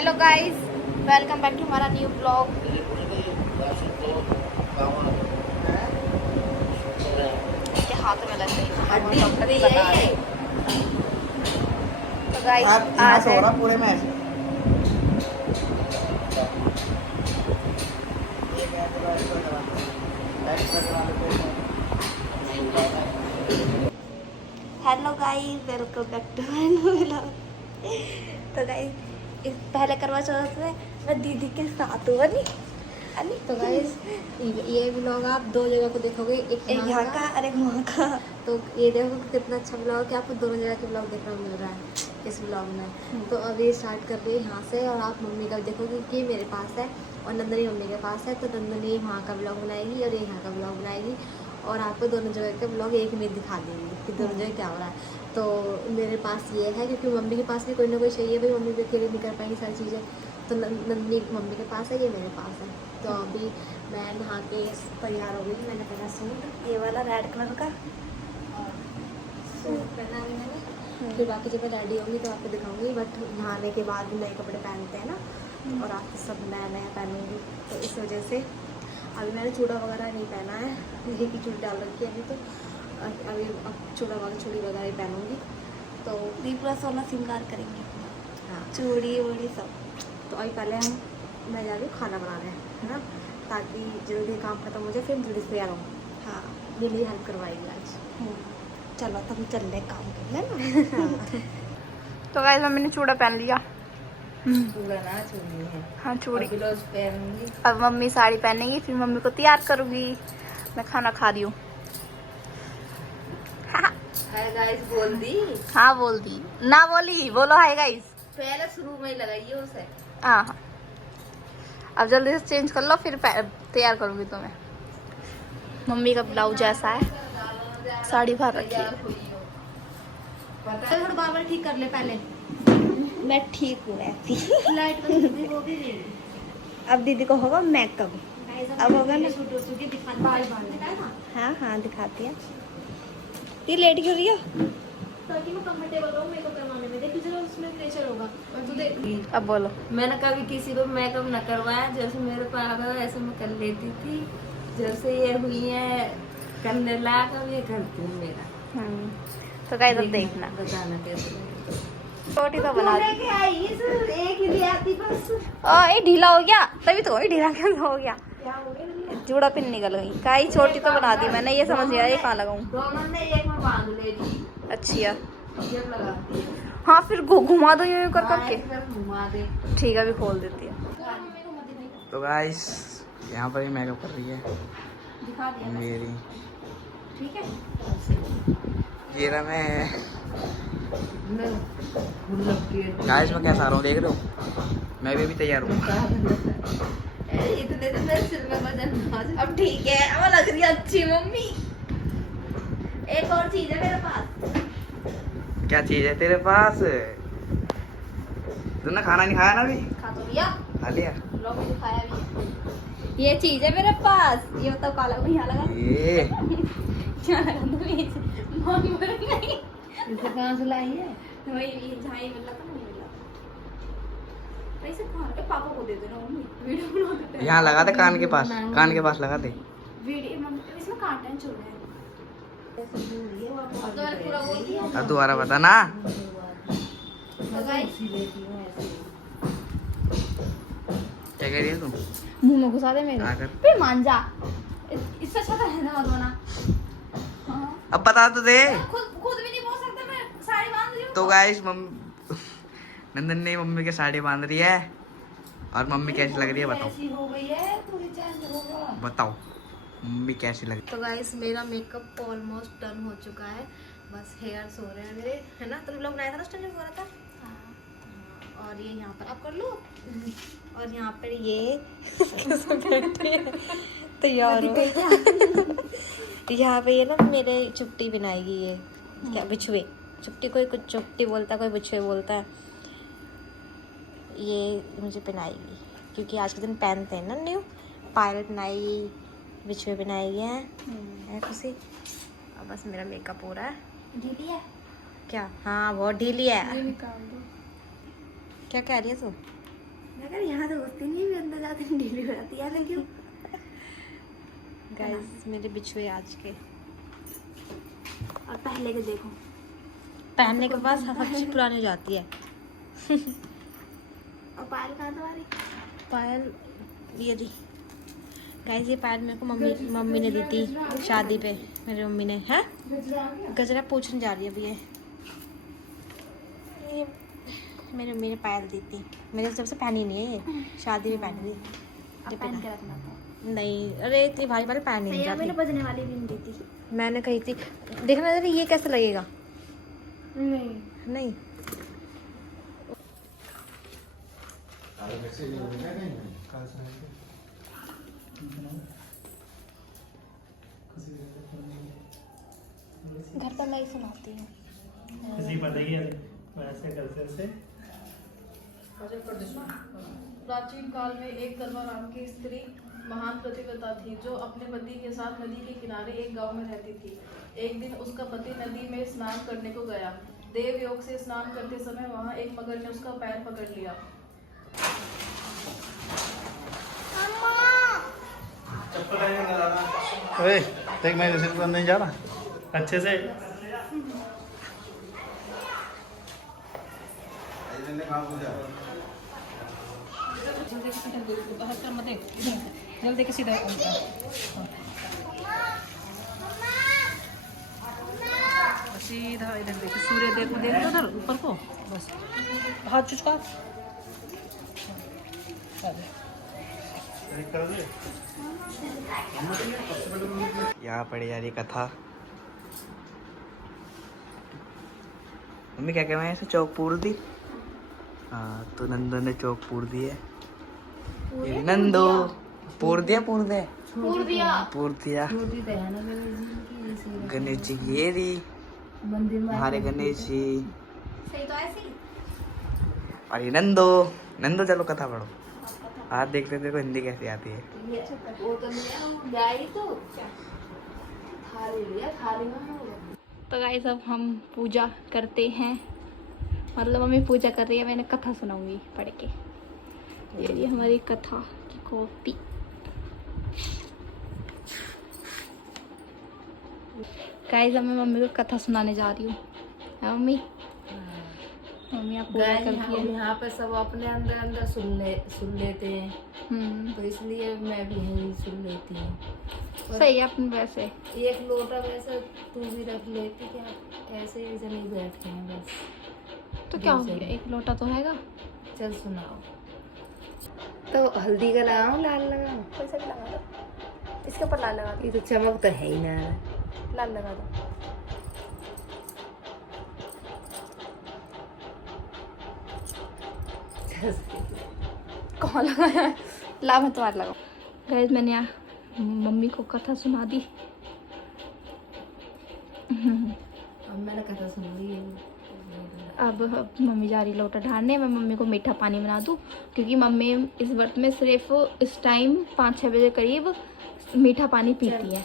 Hello guys, welcome back to हमारा new blog. इसके हाथ में लग गई, डॉक्टर भी बता रहे। तो गाइस आज है पूरे में hello guys, welcome back to my new blog. तो गाइस इस पहले करवा चौथ में मैं दीदी के साथ हुआ नहीं। तो गाइस ये व्लॉग आप दो जगह को देखोगे, एक यहाँ का और एक वहाँ का। तो ये देखो कितना अच्छा व्लॉग है, आपको दोनों जगह के व्लॉग देखने को मिल रहा है इस व्लॉग में। तो अभी स्टार्ट कर रही है यहाँ से, और आप मम्मी का देखोगे कि मेरे पास है और नंदनी मम्मी के पास है। तो नंदनी वहाँ का व्लॉग बनाएगी और ये यहाँ का व्लॉग बनाएगी, और आपको दोनों जगह के व्लॉग एक में दिखा देंगे कि दोनों जगह क्या हो रहा है। तो मेरे पास ये है क्योंकि मम्मी के पास भी कोई ना कोई चाहिए, भाई मम्मी भी अकेले नहीं कर पाएंगी सारी चीज़ें। तो नंदनी मम्मी के पास है, ये मेरे पास है। तो अभी मैं नहा के तैयार हो गई। मैंने पहना सूट, ये वाला रेड कलर का सूट पहना है मैंने। फिर बाकी जब मैं रेडी होंगी तो आपको दिखाऊंगी, बट नहाने के बाद नए कपड़े पहनते हैं ना, और आप सब नया नया पहनूंगी। तो इस वजह से अभी मैंने चूड़ा वगैरह नहीं पहना है, ये की चूड़ी डाल रखी है अभी। तो अभी अब चूड़ी वगैरह ही पहनूंगी। तो पूरा सोना श्रृंगार करेंगे, हाँ, चूड़ी वूड़ी सब। तो अभी पहले मैं जा रही हूँ खाना बनाने, है ना, ताकि जल्दी काम खत्म हो जाए, फिर जल्दी से तैयार हूँ। हाँ ये मेरी हेल्प करवाएगी आज। चलो तब चल रहे काम कर लेना। तो गाइस मम्मी ने चूड़ा पहन लिया। चूड़ी है, हाँ चूड़ी। ब्लाउज पहनूंगी। अब मम्मी साड़ी पहनेंगी, फिर मम्मी को तैयार करूंगी। मैं खाना खा रही हूँ। हाय गाइस बोल दी, हाँ बोल दी ना, बोली बोलो हाय गाइस। पहले शुरू में ही लगाइए उसे। हाँ हाँ, अब जल्दी से चेंज कर लो, फिर तैयार करूंगी तुम्हें। मम्मी का ब्लाउज ऐसा है, साड़ी भर रखी है। थोड़ा बार ठीक कर ले पहले। मैं ठीक हूँ ऐसी। लाइट बंद वो भी नहीं। अब दीदी को होगा मेकअप। अब होगा ना। बाल बाल हाँ हाँ दिखाती है। ये लेट क्यों रही है? ताकि मैं कंफर्टेबल रहूं मेकअप करवाने में। देख जरा उसमें प्रेशर होगा, और तू देख। अब बोलो। मैंने कभी किसी को मेकअप न करवाया, जैसे मेरे पास आता ऐसे मैं कर लेती थी। जैसे ये हुई है करने लायक, अब ये करती हूँ मेरा। तो गाइस अब देखना, बताना कैसे लगेगा। छोटी तो बना दी। एक ही ले आती बस। ये ढीला हो गया, तभी तो ये ढीला कैसे हो गया? जूड़ा पिन निकल गई। काई छोटी तो बना दी मैंने, ये समझ नहीं आया ये कहाँ लगाऊं। दोनों ने एक में बांध ले ली। अच्छा ये लगाती है। हाँ, फिर घुमा दो यूं कर करके। फिर घुमा दे। ठीक है, अभी खोल देती है। तो गाइस यहाँ पर ही मेकअप कर रही है दिखा दिया मेरी। ठीक है। ये रहा मैं। मैं गुल्लक के गाइस मैं कैसा आ रहा हूँ देख रहे हो? मैं भी अभी तैयार हूँ। इतने तो मेरे सिर में वजन। अब ठीक है, अब लग रही है अच्छी मम्मी। एक और चीज है मेरे पास। क्या चीज है तेरे पास? तूने खाना नहीं खाया ना अभी? खा तो लिया, खा लिया। लोग मुझे खाया भी है। ये चीज है मेरे पास, ये बताओ काला को यहाँ लगा। ये यहाँ लगा दो ये। मम्मी बोल नहीं, इसे कहाँ से लाई है? वही ये जहाँ ये मिला था ना, ये मिला। ऐसे कहाँ रखे? पापा को दे देना मम्मी, वीडियो बना देते हैं। यहाँ लगा दे कान के पास, कान के पास लगा दे। वीडियो मम्मी इसमें कांटेंट चल रहा है। अब तो मैंने पूरा बोल दिया। अब दोबारा बता ना। तो गाइस क्या कह रही है तुम? मुंह में घुसा दे मेरे, आकर। फिर मान जा। इससे अच्छा तो है ना बना। हाँ, अब बता तो दे। खुद भी नहीं बोल सकता, मैं साड़ी बांध रही हूँ। तो गाइस नंदन ने मम्मी के साड़ी बांध रही है, और मम्मी कैसी लग रही है बताओ? ऐसी हो गई है पूरी चेंज होगा। बताओ मम्मी कैसी लग रही तो गाइस मेरा मेकअप ऑलमोस्ट डन हो चुका है, बस हेयर्स हो रहे हैं मेरे, है ना। तुम लोग बनाया था ना स्टैंड हो रहा था। और ये यहाँ पर आप कर लो, और यहाँ पर ये तैयार हो। यहाँ पे ये ना मेरे चुपटी बनाएगी, ये क्या बिछुए, चुपटी कोई कुछ चुपटी बोलता है, कोई बिछुए बोलता है। ये मुझे पहनाएगी क्योंकि आज के दिन पहनते हैं ना न्यू। पायलट बनाएगी, बिछुए बनाएगी है खुशी। अब बस मेरा मेकअप हो रहा है। ढीली है क्या? हाँ बहुत ढीली है। ये निकाल दो। क्या कह रही है तू? अगर यहाँ तो घुसती नहीं है, अंदर जाती नहीं ढीली हो जाती है, क्यों? गाइस मेरे बिछुए आज के और पहले के देखो, पहनने के बाद सब चीज पुरानी हो जाती है। और पायल कहाँ तुम्हारी? पायल ये दी गाइस, ये पायल मेरे को मम्मी ने दी थी शादी पे। मेरी मम्मी ने है गजरा पूछने जा रही है अभी ये मेरी मम्मी ने पायल दी थी। मैंने जब से पहनी नहीं है, ये शादी में पहनी थी। अब पहन के रखना था। नहीं, अरे इतनी भारी वाली पहन नहीं सैया मैंने जाती। बजने वाली भी नहीं दी थी। मैंने कही थी, देखना जरा ये कैसा लगेगा। नहीं घर पर मैं ही सुनाती हूँ। किसी बताइए ऐसे करते से। प्राचीन काल में एक कर्मा नाम की स्त्री महान पतिव्रता थी जो अपने पति के साथ नदी के किनारे एक गांव में रहती थी। एक दिन उसका पति नदी में स्नान करने को गया। देव योग से स्नान करते समय वहां एक मगर ने उसका पैर पकड़ लिया। अरे देख, मैं रिसीव करने नहीं जा रहा अच्छे से। जल्दी किसी सीधा इधर देखो, सूर्य देखो उधर ऊपर को, बस हाथ चुचका। यहाँ पड़ी जा रही कथा। मम्मी क्या कह रहे हैं, ऐसे चौक पूर दी। हाँ, तो नंदो ने चौक पूर दी है। ये नंदो पूर दिया पूर दिया। गणेश जी की ये दी, हमारे गणेश जी। सही तो ऐसी। और ये नंदो चलो कथा पढ़ो। आज देखते देखो हिंदी कैसी आती है। वो तो लिया गई तो थाली लिया, थाली में तो गाइस अब हम पूजा करते हैं, मतलब मम्मी पूजा कर रही है, मैंने कथा सुनाऊंगी पढ़ के। ये रही हमारी कथा की कॉपी। गाइस अब मैं मम्मी को कथा सुनाने जा रही हूँ। है मम्मी? मम्मी आप पूजा करती है। यहाँ पे सब अपने अंदर अंदर सुन लेते हैं, तो इसलिए मैं भी यहीं सुन लेती हूँ। सही है अपन वैसे। एक लोटा वैसे तू भी रख लेती क्या? ऐसे ही जने बैठे हैं बस। तो क्या हो गया, एक लोटा तो हैगा। चल सुनाओ। तो हल्दी का लगाऊं, लाल लगाऊं? कोई सा भी लगा दो, इसके ऊपर लाल लगा ये तो चमक तो है ही ना। दो, लाल लगा दो। कौन लगाया है? ला मैं तुम्हारे लगाऊं। गाइस मैंने यहाँ मम्मी को कथा सुना दी। अब मैंने कथा सुन ली। अब मम्मी जा रही लोटा ढारने। मैं मम्मी को मीठा पानी बना दूँ, क्योंकि मम्मी इस व्रत में सिर्फ इस टाइम 5-6 बजे करीब मीठा पानी पीती है।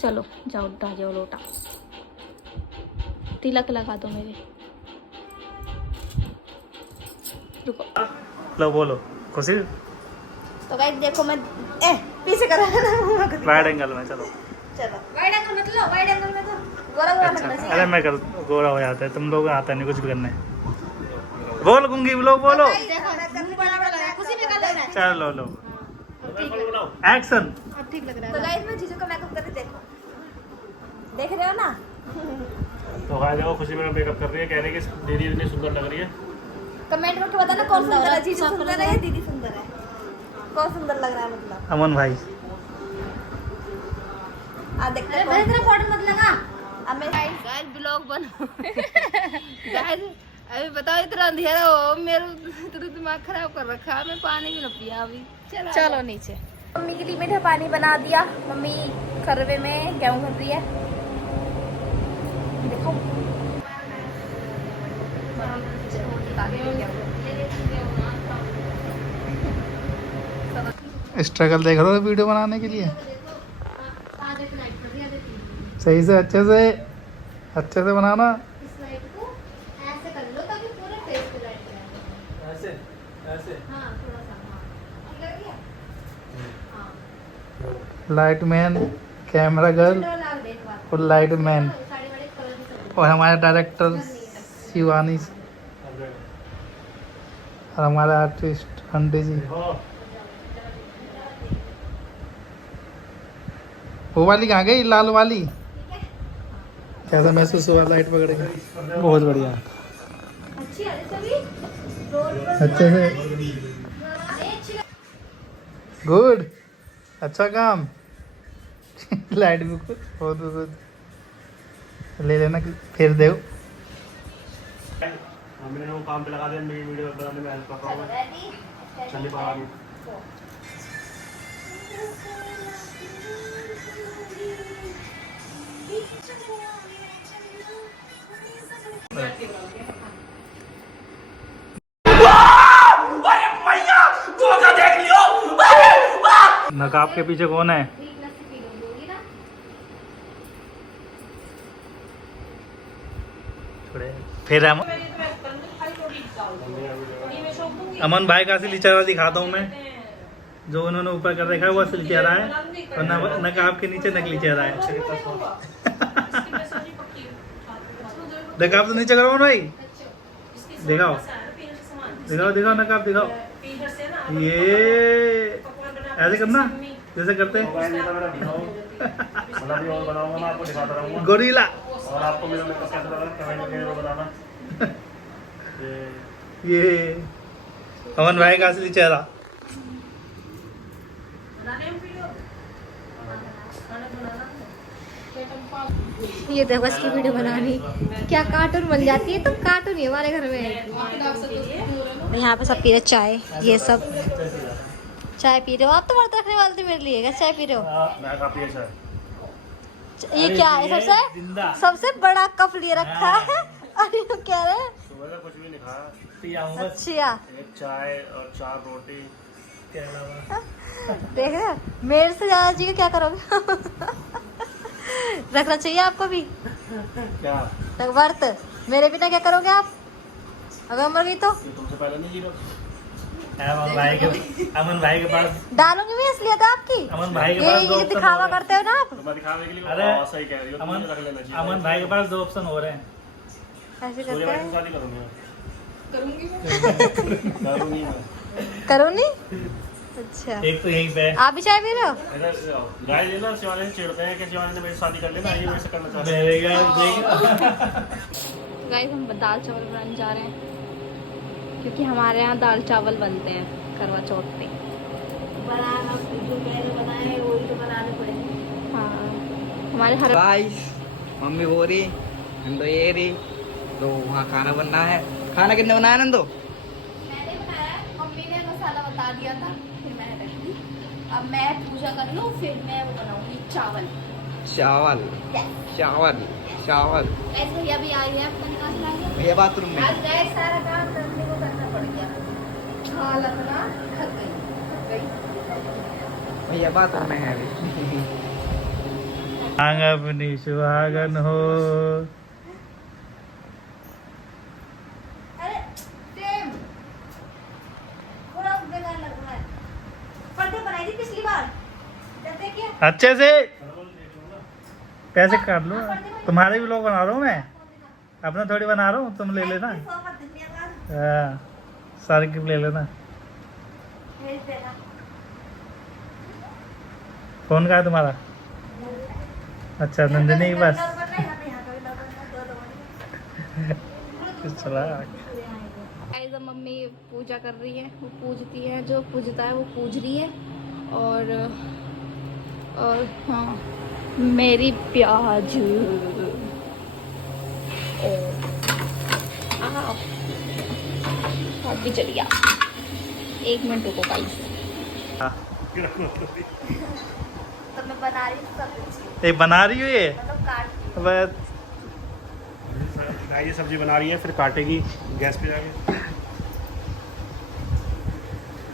चलो जाओ ढा जाओ लोटा। तिलक लगा दो मेरे। रुको। लो बोलो खुशी। तो गाइस देखो मैं पीछे कर रहा है ना। वाइड एंगल में चलो। चलो वाइड एंगल मत लो, वाइड एंगल में तो गोरा गोरा अच्छा, लगना अरे मैं कर गोरा हो जाता है, तुम लोग आता नहीं कुछ भी करने। बोल गूंगी लोग बोलो। खुशी में कर लग रहा है। चलो लो लो एक्शन। अब ठीक लग रहा है। तो गाइस मैं जीजू का मेकअप कर रही, देखो देख रहे हो ना। तो भाई देखो खुशी मेरा मेकअप कर रही है, कह रही है कि दीदी इतनी सुंदर लग रही है। कमेंट करके बताना कौन सुंदर है, जीजू सुंदर है या दीदी सुंदर है, कौन सुंदर लग रहा है मतलब। अमन भाई आ देखते हैं मेरे तरफ बॉर्डर मत लगा। अब मैं गाइस ब्लॉग बनो। गाइस अभी बताओ, इतना अंधेरा हो, मेरा तेरा दिमाग खराब कर रखा। मैं पानी भी न पिया अभी। चलो नीचे। मम्मी के लिए मीठा पानी बना दिया। मम्मी खरवे में गेहूं भर रही है, देखो। स्ट्रगल देख रहे हो वीडियो बनाने के लिए। सही से अच्छे से बनाना। इस लाइट को ऐसे कर लो ताकि पूरे फेस पे लाइट जाए। ऐसे हाँ थोड़ा सा, हाँ लग गया। हाँ लाइट मैन, कैमरा गर्ल डर लग रही है बात। और लाइट मैन साड़ी वाले कलर की सब और हमारे डायरेक्टर शिवानी और हमारे आर्टिस्ट हंडी जी। वो वाली कहाँ गई, लाल वाली? कैसा महसूस हुआ लाइट पकड़ के? बहुत बढ़िया, अच्छी है सभी रोड पर अच्छे से, अच्छी गुड, अच्छा काम। लाइट भी बहुत बहुत ले लेना फिर दे। मैंने वो काम पे लगा दिया, मेरी वीडियो बनाने में हेल्प कर रहा हूँ मैं। चलिए बाहर आइए। नकाब के पीछे कौन है? फिर हम अमन भाई का असली चेहरा दिखाता हूँ मैं, जो उन्होंने ऊपर कर रखा है वो असली चेहरा है और नकाब के नीचे नकली चेहरा है। नकाब तो नीचे करो भाई, दिखाओ दिखाओ दिखाओ नकाब दिखाओ। ये ऐसे करना जैसे करते हैं और बनाऊंगा मैं, आपको दिखाता रहूंगा। गोरिल्ला। और आपको मेरा मेकअप कैसा लगा कमेंट में बताना। ये अमन भाई का असली चेहरा। ये देखो इसकी वीडियो बनानी क्या कार्टून बन जाती है, तो कार्टून ही हमारे घर में। यहाँ पे सब पी रहे चाय, ये सब चाय पी रहे हो आप? तो व्रत रखने वाले थे, मेरे लिए क्या चाय पी रहे हो? मैं काफी अच्छा है। ये क्या है? सबसे बड़ा कप लिए रखा है और ये कह रहे हैं सुबह का कुछ भी नहीं खाया, अच्छा एक चाय और 4 रोटी। देख रहे हैं? मेरे से ज्यादा जी क्या करोगे? रखना चाहिए आपको भी क्या व्रत, मेरे बिना क्या करोगे आप अगर मर गई तो? ये तुमसे पहले नहीं जीरो। अमन भाई के पास डालूंगी मैं इसलिए आपकी। अमन भाई के ये पास दो ये ऑप्शन दिखावा हो रहे करते हो ना आप, तो मैं दिखाने के लिए अरे, सही कह रही हो, अमन तुझे रख लेना चाहिए। अमन भाई के पास 2 ऑप्शन हो रहे हैं। ऐसे सूर्य करते भाई से हैं। शादी करूंगी मैं। करो नहीं? अच्छा एक तो यही पे आप भी चाय पी रहे हो? गाय जी ना शिवानी से चिढ़ते हैं कि शिवानी ने मेरी शादी कर लेना, ये मेरे से करना चाहते हैं। गाइस हम दाल चावल बनाने जा रहे हैं क्योंकि हमारे यहाँ दाल चावल बनते हैं करवा चौथ पे। हाँ हमारे हर गाइस मम्मी हो रही, नंदो ये रही, तो वहाँ खाना बनना है। खाना कितने बनाया नंदो? मैंने बनाया, मम्मी ने मसाला बता दिया था, फिर मैंने रख दी। अब मैं पूजा कर लूँ, फिर मैं वो बनाऊंगी चावल। चावल चावल चावल। ऐसे भैया भी आई है, पता नहीं कहाँ से लाई है। भैया बाथरूम में। आज गए सारा काम करने को करना पड़ गया, हालत ना थक गई। भैया बाथरूम में है अभी। अपनी सुहागन हो। अरे सेम पूरा बेकार लग रहा है। पर्दे बनाई थी पिछली बार, जब देखिए अच्छे से कैसे काट लो, तुम्हारे भी लोग बना रहा हूँ मैं, अपना थोड़ी बना रहा हूँ, तुम ले लेना। हाँ, सारे गिफ्ट ले लेना। फोन का है तुम्हारा? अच्छा नंदिनी के पास चला। गाइस अब मम्मी पूजा कर रही है, वो पूजती है, जो पूजता है वो पूज रही है। और हाँ मेरी प्याज भी चल गया। 1 मिनट रुको गाइस। तो मैं बना रही हूँ सब कुछ, ये बना रही हो ये? मतलब काट बस गाय ये सब्जी बना रही है, फिर काटेगी गैस पे जाके।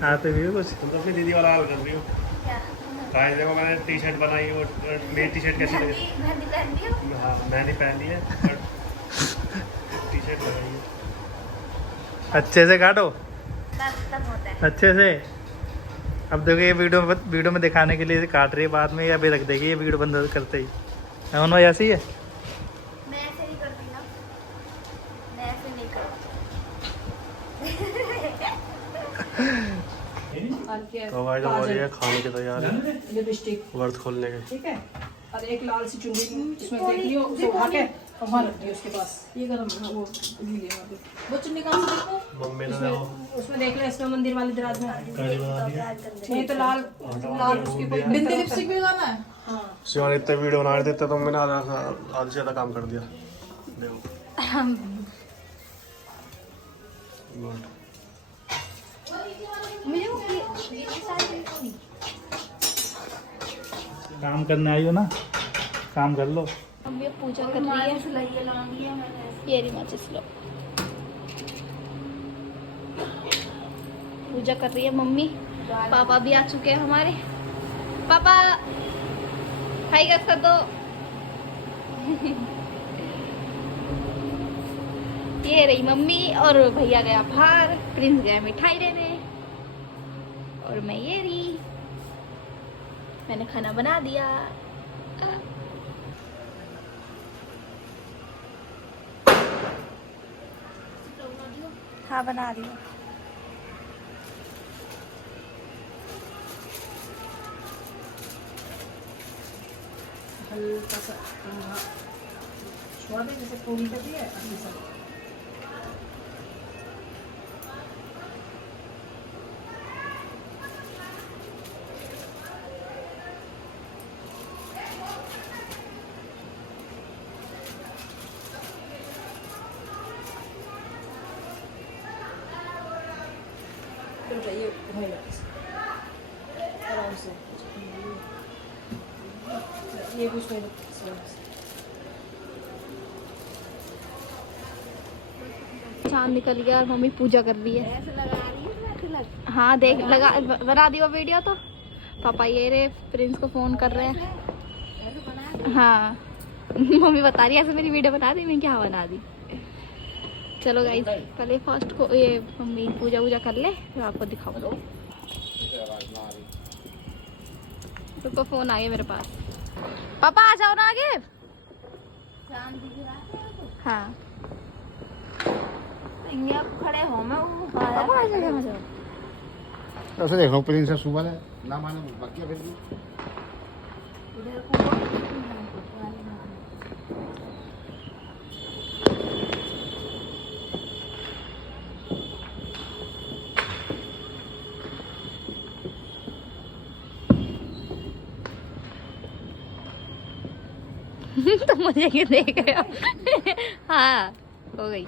आते भी हो कुछ? तुम तो अपनी दीदी वाला हाल कर रही हो। क्या गाइस देखो मैंने टी शर्ट बनाई, वो मेरी टी शर्ट कैसी लगी? मेहंदी पहन दी हो? हाँ मैंने पहन ली है, टी शर्ट लगाई है। अच्छे से काटो। खत्म होता है। अच्छे से। अब देखो ये वीडियो में दिखाने के लिए काट रही है, बाद में या भी रख देगी ये वीडियो बंद करते ही। अमन भाई ऐसी है। मैं ऐसे नहीं करती ना, मैं ऐसे नहीं करती। तो भाई तो हो रही है खाने की तैयारी, लिपस्टिक, व्रत खोलने की। ठीक है। और एक लाल सी चुन्नी इसमें देख लियो, उसे उठा के और वहाँ रख दियो उसके पास। ये गरम है वो गीली है वो चुन्नी कहाँ से देखो? मम्मी ने वो उसमें देख ले, इसमें मंदिर वाली दराज में कढ़ी बना दी। नहीं तो लाल उसकी कोई बिंदी लिपस्टिक भी लगाना है। हाँ शिवानी इतने वीडियो बना देते तो मैंने आधा से ज़्यादा काम कर दिया। देखो गुड। काम करने आई हो ना, काम कर लो। मम्मी अब पूजा कर रही है। ये रही माचिस लो। पूजा कर रही है मम्मी। पापा भी आ चुके हैं हमारे। पापा हाय गाइस कर दो। ये रही मम्मी और भैया गया बाहर, प्रिंस गया मिठाई लेने और मैं ये रही। मैंने खाना बना दिया। हाँ बना रही हूँ। हल्का सा छोड़ दे, जैसे पूरी करती है अपनी सब। ये होएगा आराम से, ये कुछ नहीं। चांद निकल गया और मम्मी पूजा कर रही है। हाँ देख लगा, बना दी वो वीडियो तो। पापा ये रे प्रिंस को फोन कर रहे हैं। हाँ मम्मी बता रही है ऐसे मेरी वीडियो बना दी, मैं क्या बना दी। चलो गाइस पहले फर्स्ट को ये मम्मी पूजा वूजा कर ले फिर आपको दिखाओ। रुको फोन आ गया मेरे पास। पापा आ जाओ ना आगे। हाँ खड़े हो मैं पापा आ जाओ, आ जाओ। ऐसे देखो प्रिंस सुबह ने ना माने बाकी फिर भी तो मुझे क्यों देख रहे हो? हाँ हो गई।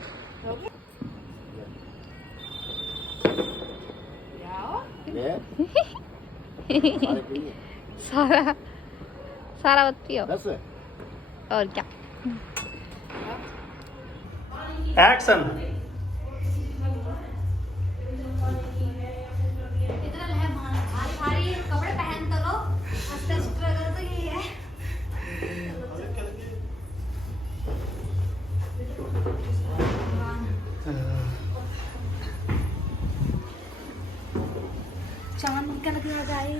सारा सारा मत पियो। और क्या एक्शन। कपड़े पहन तो लो, स्ट्रगल तो यही है। चांद निकल गया गाइस।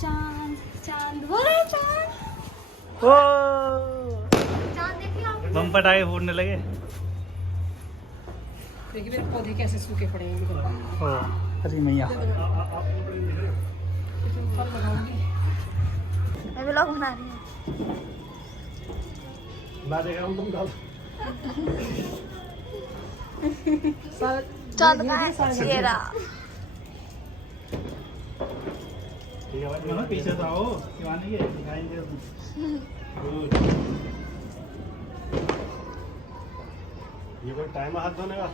चांद चांद वो गए चांद। ओ चांद देखिए आप। बम पटाखे फूटने लगे। देखिए मेरे पौधे कैसे सूखे पड़े हैं। ओ अरे मैया। मैं व्लॉग बना रही हूँ। मैं देख रहा हूँ तुम डाल। चांद का है चेहरा। ठीक है भाई पीछे तो आओ, शिवानी के दिखाएंगे। गुड। ये कोई टाइम है हाथ धोने का?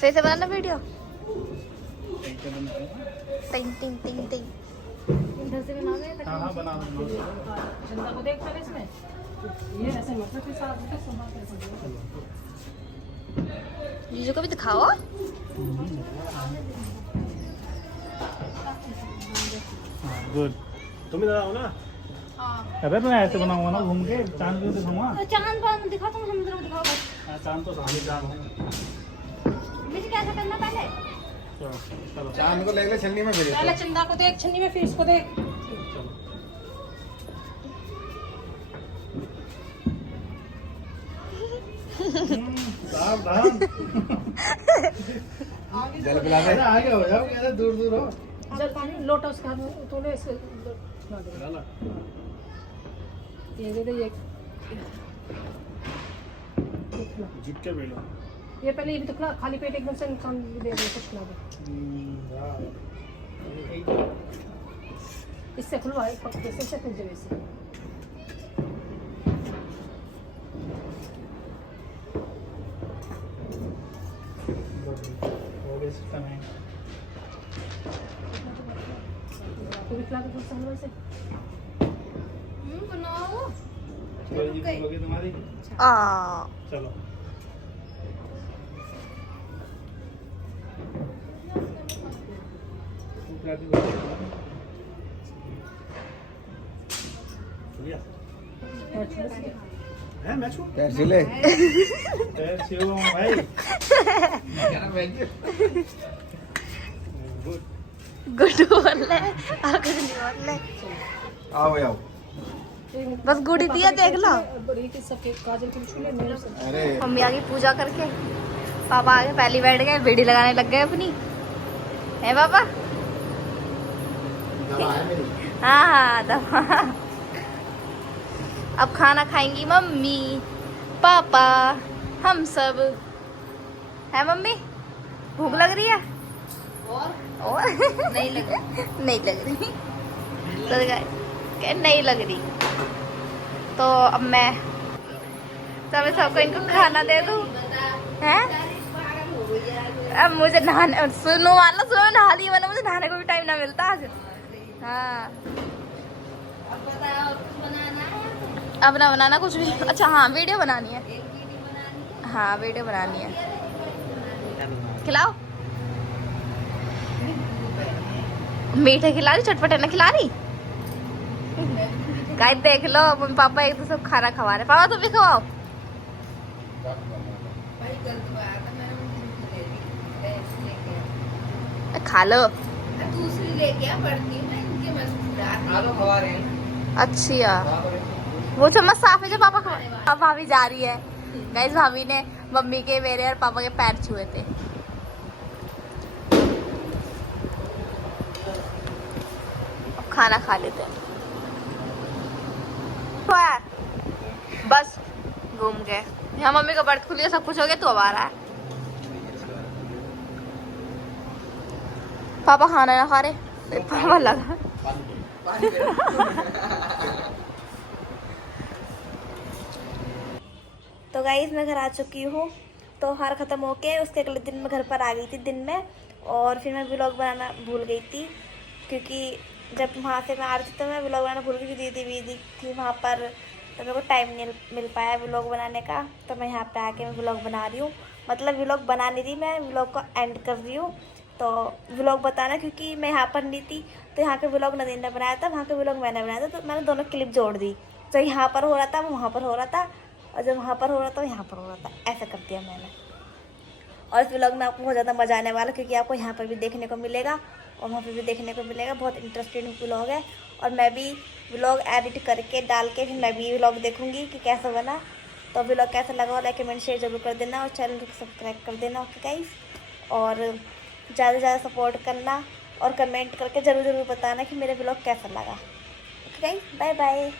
सही से बनाना वीडियो। टिंग टिंग टिंग टिंग। इधर से बनाओगे? हाँ हाँ बना दो। चंदा को देख पहले इसमें। ये ऐसे मतलब के साथ संभाल के ऐसे। जीजू को भी दिखाओ। गुड। तुम इधर आओ ना। अरे मैं ऐसे बनाऊंगा ना घूम के, चांद क्यों दिखाऊंगा? चांद पर दिखाओ, तुम समुद्र में दिखाओ बस। चांद तो सामने चांद है। मुझे कैसा करना पहले? चलो चांद को ले ले छन्नी में फिर पहले चंदा को देख छन्नी में, फिर इसको देख। सावधान। जल पिला दे। आगे हो जाओ, कैसे दूर दूर हो। जल पानी लोटा उसके हाथ में, तूने ऐसे ये दे दे, ये झुक के बैठो। ये पहले ये भी तो खिला, खाली पेट एकदम से इंसान दे दे, कुछ खिला दे। इससे खुलवा, एक पक्के से खुल जाए वैसे। हो गया समय। तू भी खिला दे कुछ समझ से। बनाओ। होगी तुम्हारी। चलो है मैं छू पैर छिले। पैर छू भाई। गुड बोल ले और कुछ नहीं बोल ले, आओ भाई आओ। बस गुड़ी दिया देख लो। बड़ी की सबके काजल के छूले मेरे से। अरे मम्मी आगे पूजा करके, पापा आगे पहले बैठ गए, बीड़ी लगाने लग गए अपनी। है पापा? दवा है मेरी। हाँ हाँ दवा। अब खाना खाएंगी मम्मी पापा हम सब। है मम्मी? भूख लग रही है? और नहीं लगा। नहीं लग रही तो नहीं लग रही, तो अब मैं सबको इनको खाना दे दूं। हैं? अब मुझे नहाने, सुनो वाला सुनो, नहा लिया वाला, मुझे नहाने को भी टाइम ना मिलता आज। हाँ अब ना बनाना कुछ भी। अच्छा हाँ वीडियो बनानी है। हाँ वीडियो बनानी है। खिलाओ, मीठे खिला रही, चटपटे न खिला रही। गाइस देख लो, मम्मी पापा एक दूसरे को खाना खवा रहे। पापा तुम भी खवाओ। खा लो। दूसरी लेके आ, पड़ती है इनके मस्त। अच्छा वो चम्मच साफ है जो पापा खवा। अब भाभी जा रही है। गाइस भाभी ने मम्मी के, मेरे और पापा के पैर छुए थे। अब खाना खा लेते हैं। बस घूम गए। यहाँ मम्मी का बर्थ खुल गया, सब कुछ हो गया, तो अब आ रहा है। पापा खाना ना खा रहे, पापा लगा। तो गाइस मैं घर आ चुकी हूँ। तो हार ख़त्म होके उसके अगले दिन मैं घर पर आ गई थी दिन में, और फिर मैं व्लॉग बनाना भूल गई थी, क्योंकि जब वहाँ से मैं आ रही थी तो मैं व्लॉग बनाना भूल गई। दीदी वीदी थी वहाँ पर, तो मेरे को टाइम नहीं मिल पाया व्लॉग बनाने का। तो मैं यहाँ पे आके मैं व्लॉग बना रही हूँ, मतलब व्लॉग बना नहीं रही, मैं व्लॉग को एंड कर रही हूँ। तो व्लॉग बताना, क्योंकि मैं यहाँ पर नहीं थी, तो यहाँ के व्लॉग नदीन ने बनाया था, वहाँ के व्लॉग मैंने बनाया था, तो मैंने दोनों क्लिप जोड़ दी। जो यहाँ पर हो रहा था वो वहाँ पर हो रहा था, और जब वहाँ पर हो रहा था यहाँ पर हो रहा था, ऐसा कर दिया मैंने। और इस व्लॉग में आपको बहुत ज़्यादा मज़ा आने वाला, क्योंकि आपको यहाँ पर भी देखने को मिलेगा और वहाँ पर भी देखने को मिलेगा। बहुत इंटरेस्टिंग व्लॉग है, और मैं भी व्लॉग एडिट करके डाल के फिर मैं भी व्लॉग देखूँगी कि कैसा बना। तो व्लॉग कैसा लगा, और लाइक कमेंट शेयर जरूर कर देना, और चैनल को सब्सक्राइब कर देना। ओके गाइस, और ज़्यादा से ज़्यादा सपोर्ट करना, और कमेंट करके ज़रूर बताना कि मेरा व्लॉग कैसा लगा। Okay guys, bye bye.